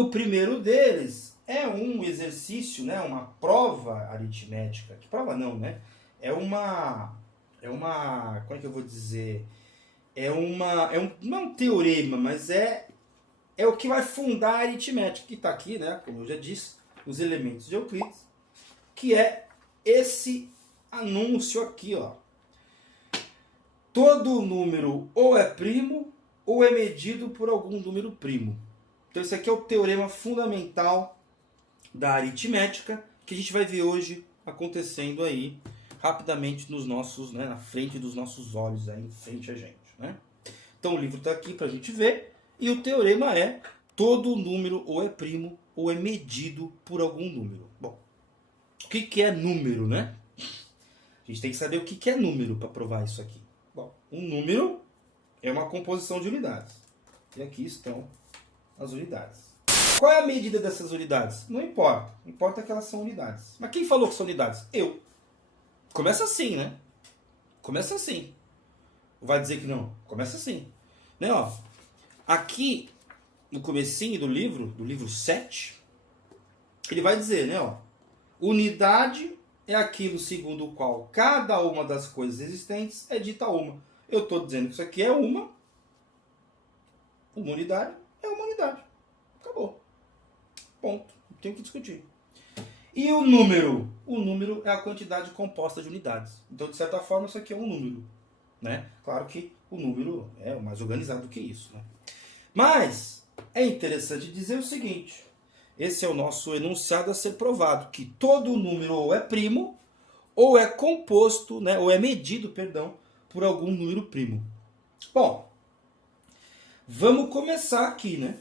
o primeiro deles é um exercício, né, uma prova aritmética. Que prova não, né? Como é que eu vou dizer? Não é um teorema, mas é o que vai fundar a aritmética, que está aqui, né, como eu já disse, os elementos de Euclides, que é esse anúncio aqui, ó. Todo número ou é primo ou é medido por algum número primo. Então esse aqui é o teorema fundamental da aritmética, que a gente vai ver hoje acontecendo aí rapidamente nos nossos, né, na frente dos nossos olhos, aí em frente a gente, né? Então o livro está aqui para a gente ver, e o teorema é: todo número ou é primo ou é medido por algum número. Bom, o que é número, né? A gente tem que saber o que é número para provar isso aqui. Bom, um número é uma composição de unidades. E aqui estão as unidades. Qual é a medida dessas unidades? Não importa. Importa que elas são unidades. Mas quem falou que são unidades? Eu. Começa assim, né? Começa assim. Vai dizer que não? Começa assim. Né, ó, aqui no comecinho do livro 7, ele vai dizer, né, ó, unidade é aquilo segundo o qual cada uma das coisas existentes é dita uma. Eu estou dizendo que isso aqui é uma unidade, é uma unidade. Acabou. Ponto. Não tem o que discutir. E o número? O número é a quantidade composta de unidades. Então, de certa forma, isso aqui é um número, né? Claro que o número é mais organizado do que isso, né? Mas é interessante dizer o seguinte: esse é o nosso enunciado a ser provado, que todo número ou é primo, ou é composto, né, ou é medido, perdão, por algum número primo. Bom, vamos começar aqui, né?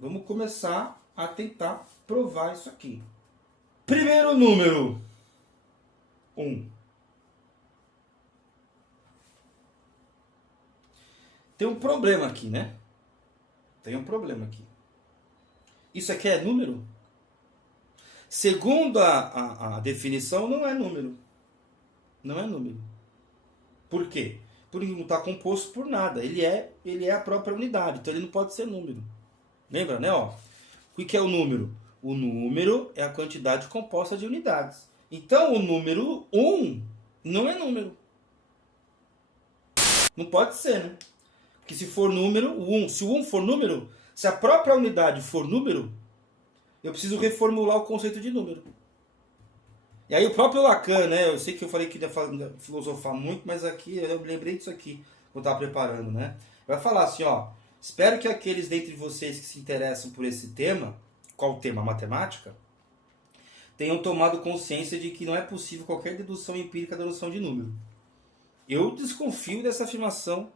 Vamos começar a tentar provar isso aqui. Primeiro número, 1. Tem um problema aqui, né? Tem um problema aqui. Isso aqui é número? Segundo a definição, não é número. Não é número. Por quê? Porque ele não está composto por nada. Ele é a própria unidade, então ele não pode ser número. Lembra, né? Ó, o que é o número? O número é a quantidade composta de unidades. Então, o número 1 não é número. Não pode ser, né? Porque se for número, se o 1 for número, se a própria unidade for número, eu preciso reformular o conceito de número. E aí o próprio Lacan, né? Eu sei que eu falei que ia filosofar muito, mas aqui eu me lembrei disso aqui, que eu estava preparando, né? Vai falar assim, ó: espero que aqueles dentre vocês que se interessam por esse tema, qual o tema? Matemática, tenham tomado consciência de que não é possível qualquer dedução empírica da noção de número. Eu desconfio dessa afirmação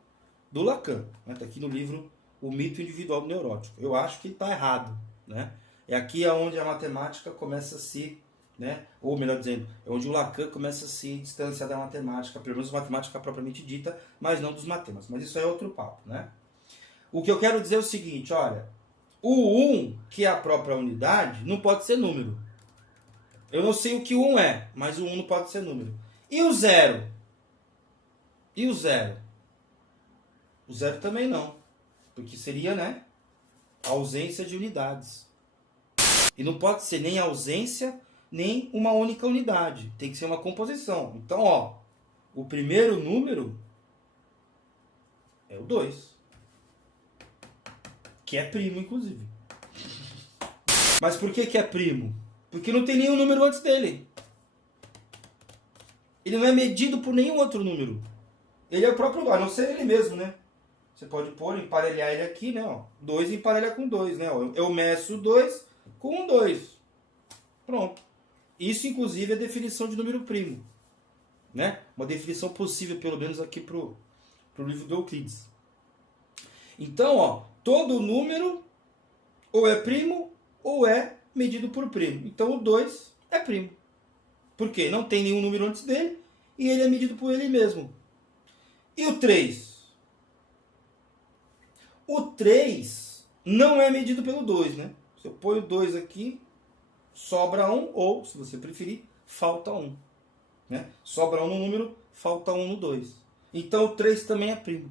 do Lacan, né? Está aqui no livro O Mito Individual do Neurótico. Eu acho que está errado, né? É aqui onde a matemática começa a se, né? Ou melhor dizendo, é onde o Lacan começa a se distanciar da matemática, pelo menos matemática propriamente dita, mas não dos matemas. Mas isso é outro papo, né? O que eu quero dizer é o seguinte, olha: o 1, que é a própria unidade, não pode ser número. Eu não sei o que o 1 é, mas o 1 não pode ser número. E o 0? E o 0? O 0 também não, porque seria, né, a ausência de unidades. E não pode ser nem ausência, nem uma única unidade. Tem que ser uma composição. Então, ó, o primeiro número é o 2. Que é primo, inclusive. Mas por que é primo? Porque não tem nenhum número antes dele. Ele não é medido por nenhum outro número. Ele é o próprio, a não ser ele mesmo, né? Você pode pôr, emparelhar ele aqui, né? 2 emparelha com 2, né? Eu meço 2 com um 2. Pronto. Isso, inclusive, é definição de número primo, né? Uma definição possível, pelo menos aqui pro livro do Euclides. Então, ó, todo número ou é primo ou é medido por primo. Então, o 2 é primo. Por quê? Não tem nenhum número antes dele e ele é medido por ele mesmo. E o 3? O 3 não é medido pelo 2, né? Se eu ponho 2 aqui, sobra 1, ou, se você preferir, falta 1. Né? Sobra 1 no número, falta 1 no 2. Então o 3 também é primo.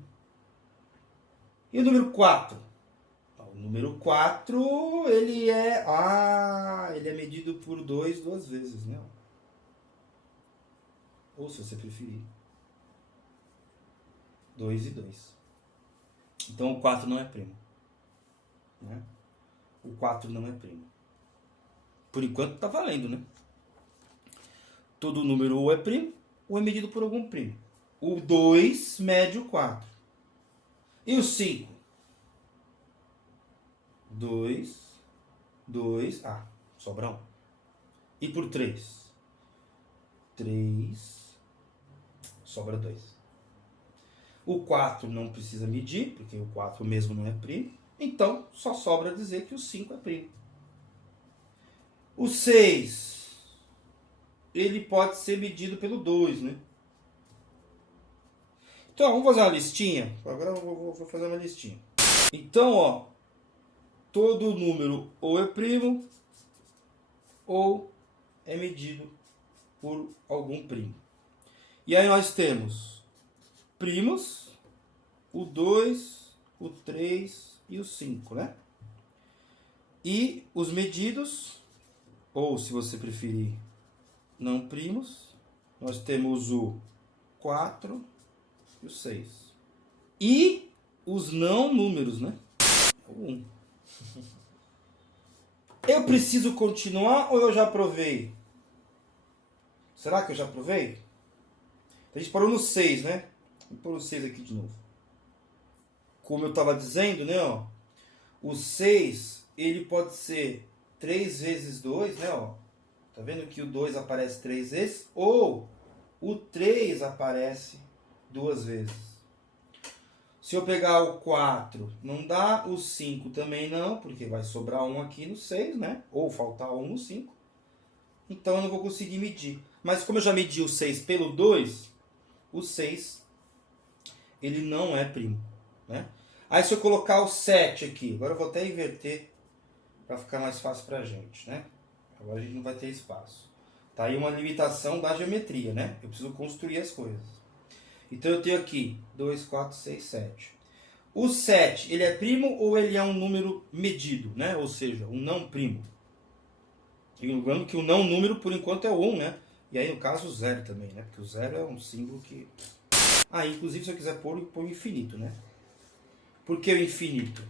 E o número 4? O número 4, ele é medido por 2 duas vezes, né? Ou se você preferir, 2 e 2. Então o 4 não é primo. Né? O 4 não é primo. Por enquanto tá valendo, né? Todo número ou é primo, ou é medido por algum primo. O 2 mede o 4. E o 5? 2, sobra 1. E por 3? 3, sobra 2. O 4 não precisa medir, porque o 4 mesmo não é primo. Então, só sobra dizer que o 5 é primo. O 6, ele pode ser medido pelo 2, né? Então, vamos fazer uma listinha. Agora eu vou fazer uma listinha. Então, ó, todo número ou é primo ou é medido por algum primo. E aí nós temos primos, o 2, o 3 e o 5, né? E os medidos, ou se você preferir, não primos, nós temos o 4 e o 6. E os não números, né? O 1. Eu preciso continuar ou eu já provei? Será que eu já provei? A gente parou no 6, né? Vou pôr o 6 aqui de novo. Como eu estava dizendo, né? Ó, o 6, ele pode ser 3 vezes 2, né? Ó, tá vendo que o 2 aparece 3 vezes? Ou o 3 aparece 2 vezes. Se eu pegar o 4, não dá. O 5 também não, porque vai sobrar 1 aqui no 6, né? Ou faltar 1 no 5. Então eu não vou conseguir medir. Mas como eu já medi o 6 pelo 2, o 6, ele não é primo, né? Aí se eu colocar o 7 aqui, agora eu vou até inverter para ficar mais fácil pra gente, né? Agora a gente não vai ter espaço. Tá aí uma limitação da geometria, né? Eu preciso construir as coisas. Então eu tenho aqui 2, 4, 6, 7. O 7, ele é primo ou ele é um número medido, né? Ou seja, um não primo. E lembrando que o não número, por enquanto, é o 1, né? E aí, no caso, o 0 também, né? Porque o 0 é um símbolo que... inclusive, se eu quiser pôr, eu ponho infinito, né? Por que o infinito?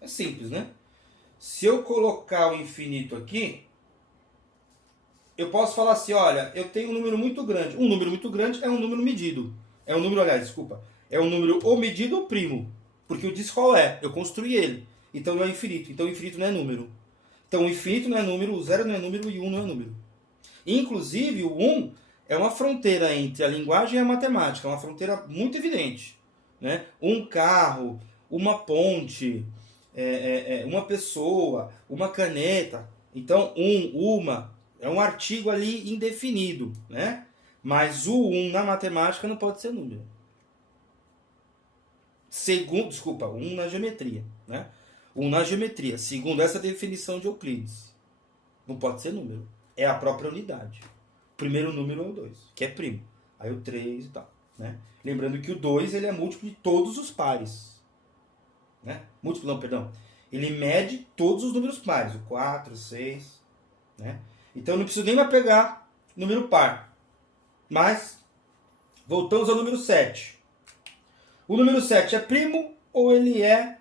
É simples, né? Se eu colocar o infinito aqui, eu posso falar assim, olha, eu tenho um número muito grande. Um número muito grande é um número medido. É um número, aliás, desculpa. É um número ou medido ou primo. Porque eu disse qual é. Eu construí ele. Então não é infinito. Então o infinito não é número. Então o infinito não é número, o 0 não é número e o 1 não é número. Inclusive, o 1 é uma fronteira entre a linguagem e a matemática. É uma fronteira muito evidente. Né? Um carro, uma ponte, uma pessoa, uma caneta. Então, uma, é um artigo ali indefinido. Né? Mas o 1 na matemática não pode ser número. Desculpa, 1 na geometria. Né? 1 na geometria, segundo essa definição de Euclides. Não pode ser número. É a própria unidade. O primeiro número é o 2, que é primo. Aí o 3 e tal. Né? Lembrando que o 2 ele é múltiplo de todos os pares. Né? Múltiplo, não, perdão. Ele mede todos os números pares. O 4, o 6. Né? Então eu não preciso nem mais pegar número par. Mas, voltamos ao número 7. O número 7 é primo ou ele é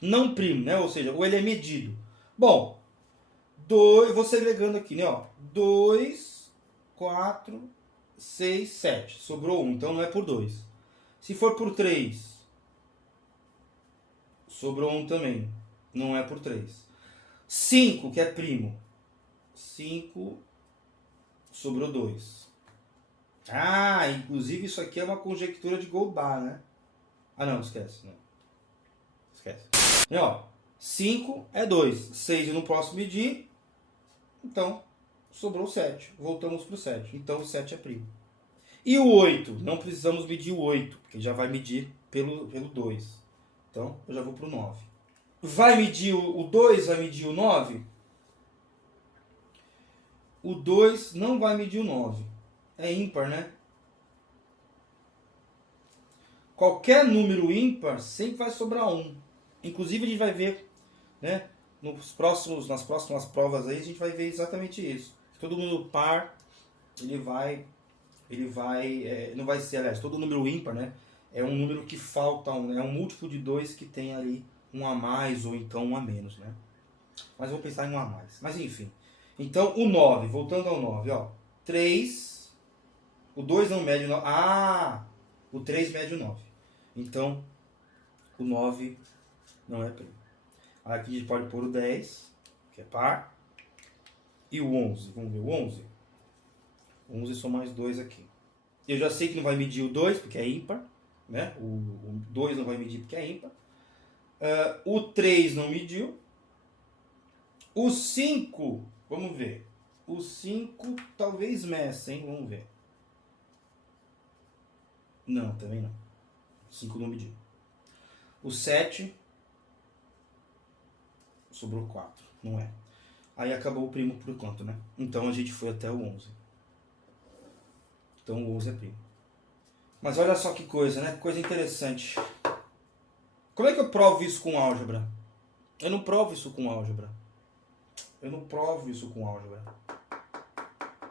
não primo, né? Ou seja, ou ele é medido. Bom, eu vou segregando aqui, né? 2, 4, 6, 7. Sobrou 1, então não é por 2. Se for por 3, sobrou 1 também. Não é por 3. 5, que é primo. 5, sobrou 2. Inclusive isso aqui é uma conjectura de Goldbach, né? Não, esquece. Não. Esquece. E, 5 é 2. 6 eu não posso medir. Então, sobrou 7. Voltamos para o 7. Então, o 7 é primo. E o 8? Não precisamos medir o 8, porque já vai medir pelo 2. Então, eu já vou para o 9. Vai medir o 2? Vai medir o 9? O 2 não vai medir o 9. É ímpar, né? Qualquer número ímpar sempre vai sobrar 1. Inclusive a gente vai ver, né, nas próximas provas aí, a gente vai ver exatamente isso. Todo número par, não vai ser, aliás, todo número ímpar, né, é um número que falta, é um múltiplo de 2 que tem ali um a mais ou então um a menos, né. Mas vou pensar em um a mais. Mas enfim. Então o 9, voltando ao 9, ó. 3, o 2 não mede o 9. Ah, o 3 mede o 9. Então o 9 não é primo. Aqui a gente pode pôr o 10, que é par. E o 11, vamos ver o 11. O 11 são mais 2 aqui. Eu já sei que não vai medir o 2, porque é ímpar. Né? O 2 não vai medir porque é ímpar. O 3 não mediu. O 5, vamos ver. O 5 talvez meça, hein? Vamos ver. Não, também não. O 5 não mediu. O 7, sobrou 4, não é. Aí acabou o primo por enquanto, né? Então a gente foi até o 11. Então o 11 é primo. Mas olha só que coisa, né? Coisa interessante. Como é que eu provo isso com álgebra? Eu não provo isso com álgebra.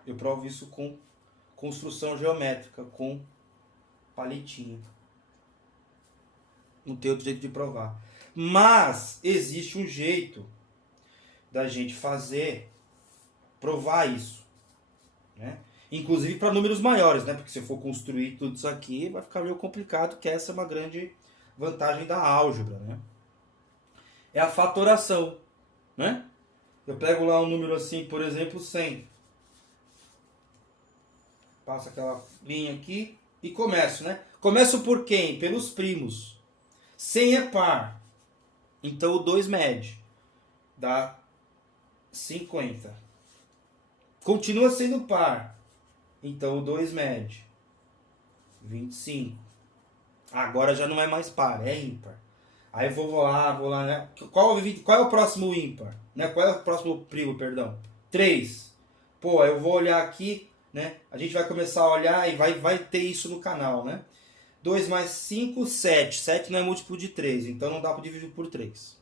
Eu provo isso com construção geométrica, com palitinho. Não tem outro jeito de provar. Mas existe um jeito da gente provar isso, né? Inclusive para números maiores, né? Porque se eu for construir tudo isso aqui, vai ficar meio complicado, que essa é uma grande vantagem da álgebra, né? É a fatoração, né? Eu pego lá um número assim, por exemplo, 100. Passo aquela linha aqui e começo, né? Começo por quem? Pelos primos. 100 é par. Então o 2 mede. Dá 50. Continua sendo par. Então o 2 mede. 25. Agora já não é mais par, é ímpar. Aí vou lá, né? Qual é o próximo ímpar? Né? Qual é o próximo primo, perdão? 3. Pô, eu vou olhar aqui, né? A gente vai começar a olhar e vai ter isso no canal, né? 2 mais 5, 7. 7 não é múltiplo de 3, então não dá para dividir por 3.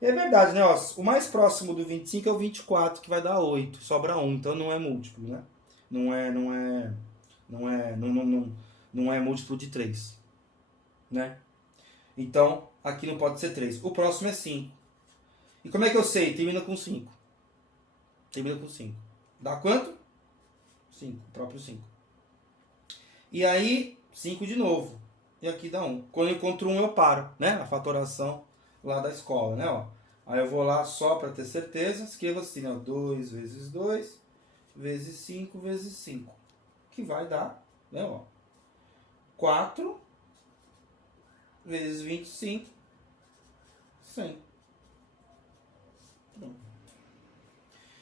É verdade, né? Ó, o mais próximo do 25 é o 24, que vai dar 8. Sobra 1, então não é múltiplo, né? Não é múltiplo de 3, né? Então, aqui não pode ser 3. O próximo é 5. E como é que eu sei? Termina com 5. Dá quanto? 5, o próprio 5. E aí, 5 de novo. E aqui dá 1. Quando eu encontro 1, eu paro, né? A fatoração lá da escola, né? Ó. Aí eu vou lá só para ter certeza. Escrevo assim, ó. 2 vezes 2 vezes 5 vezes 5. Que vai dar, né? Ó. 4 vezes 25, 100.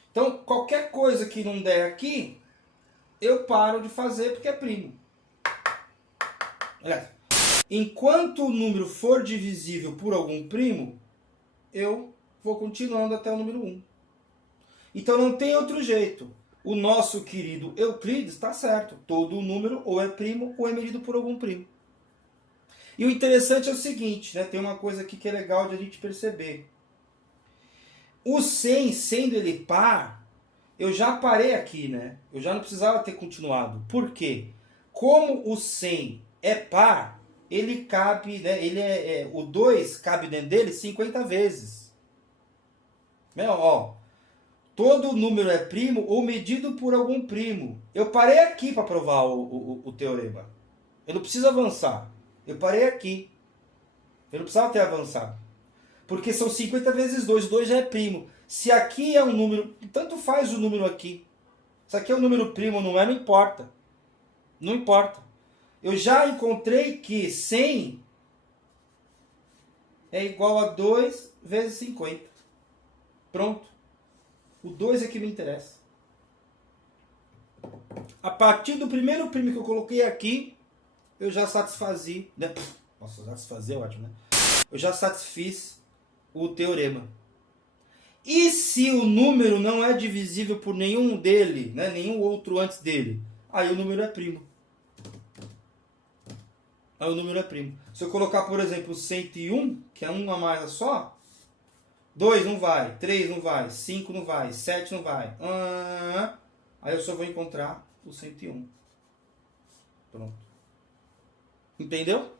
Então, qualquer coisa que não der aqui, eu paro de fazer porque é primo. Aliás, enquanto o número for divisível por algum primo, eu vou continuando até o número 1. Então não tem outro jeito. O nosso querido Euclides está certo. Todo número ou é primo ou é medido por algum primo. E o interessante é o seguinte, né? Tem uma coisa aqui que é legal de a gente perceber. O 100, sendo ele par, eu já parei aqui, né? Eu já não precisava ter continuado. Por quê? Como o 100 é par, ele cabe, né? O 2 cabe dentro dele 50 vezes. Né? Ó, todo número é primo ou medido por algum primo. Eu parei aqui para provar o teorema. Eu não preciso avançar. Eu parei aqui. Eu não precisava ter avançado. Porque são 50 vezes 2. 2 já é primo. Se aqui é um número... Tanto faz o número aqui. Se aqui é um número primo ou não é, não importa. Não importa. Eu já encontrei que 100 é igual a 2 vezes 50. Pronto. O 2 é que me interessa. A partir do primeiro primo que eu coloquei aqui, eu já satisfazi, né? Nossa, satisfazer é ótimo, né? Eu já satisfiz o teorema. E se o número não é divisível por nenhum dele, né? Nenhum outro antes dele, aí o número é primo. aí o número é primo. Se eu colocar, por exemplo, 101, que é um a mais só, 2 não vai, 3 não vai, 5 não vai, 7 não vai. Aí eu só vou encontrar o 101. Pronto. Entendeu?